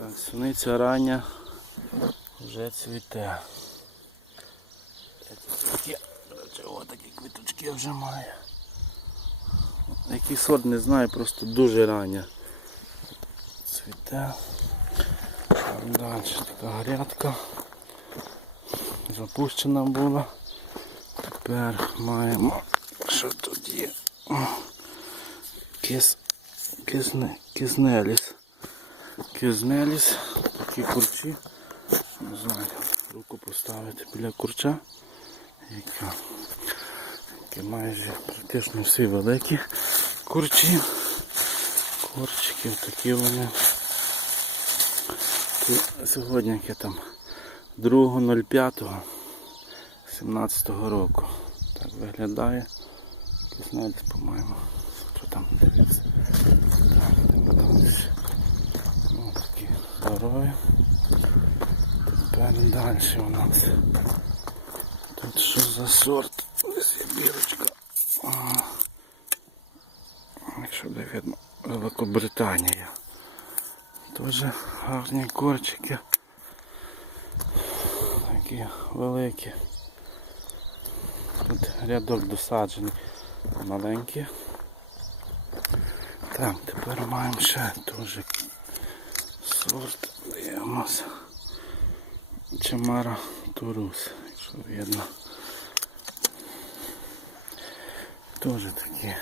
Так, суниця рання вже цвіте. Чого такі квіточки вже має. Який сорт не знаю, просто дуже рання. Цвіте. Далі така грядка. Запущена була. Тепер маємо, що тут є. Кис, кисне, киснеліс. Кизнеліс, такі курчі. Не знаю, руку поставити біля курча. Яка, які майже практично всі великі курчі. Курчики такі вони. Тут Сьогодні яке там 2.05.17 року. Так виглядає. Киснеліс, по-моєму. Що там дивився? Так, такі здорові. Тепер далі у нас. Тут що за сорт? Ось бірочка. Якщо де видно, Великобританія. Теж гарні корчики. Такі великі. Тут рядок досаджений. Маленькі. Так, тепер маємо ще теж сорт. Дивимося. Чемара Турус, якщо видно. Теж такі.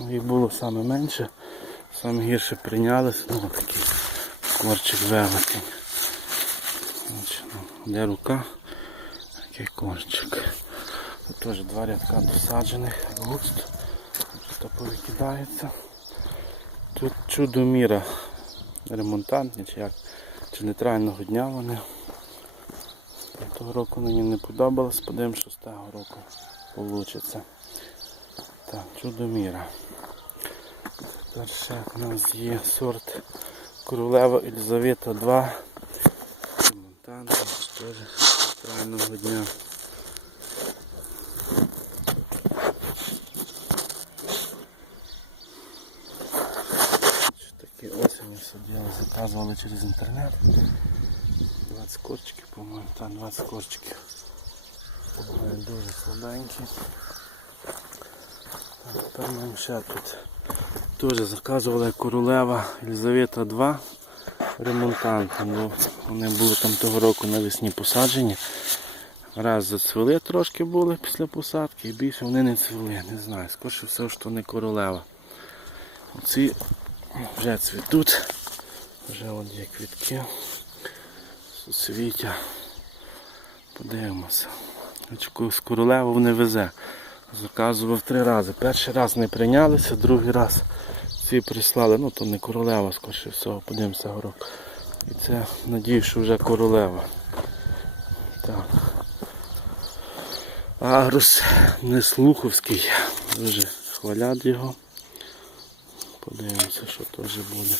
Ну, їх було саме менше, саме гірше прийнялися, ну такий корчик великий. Ну, Де рука, такий корчик. Тут теж два рядка досаджених, густо. Що повикидається. Тут чудо міра ремонтантні чи як, чи нейтрального дня вони. Того року мені не подобалось, подивимось, з того року вийде. Так, чудо міра. Тепер ще в нас є сорт Королева Елізавета 2. Ремонтант, теж нейтрального дня. Що Такі осені сиділи, заказували через інтернет. 20 корчиків, по-моєму, там 20 корчиків. Вони дуже слабенькі. Тепер ще тут. Теж заказували королева Єлизавета 2 ремонтанти. Ну, вони були там того року навесні посаджені. Раз зацвіли трошки були після посадки і більше вони не цвіли. Не знаю, скоріше все, що не королева. Оці вже цвітуть. Вже от є квітки. Суцвіття. Подивимося. З королеву не везе. Заказував три рази. Перший раз не прийнялися, другий раз ці прислали. Ну то не королева, скоріше всього, подивимося горок. І це надію, що вже королева. Так. Агрус Неслуховський. Дуже хвалять його. Подивимося, що теж буде.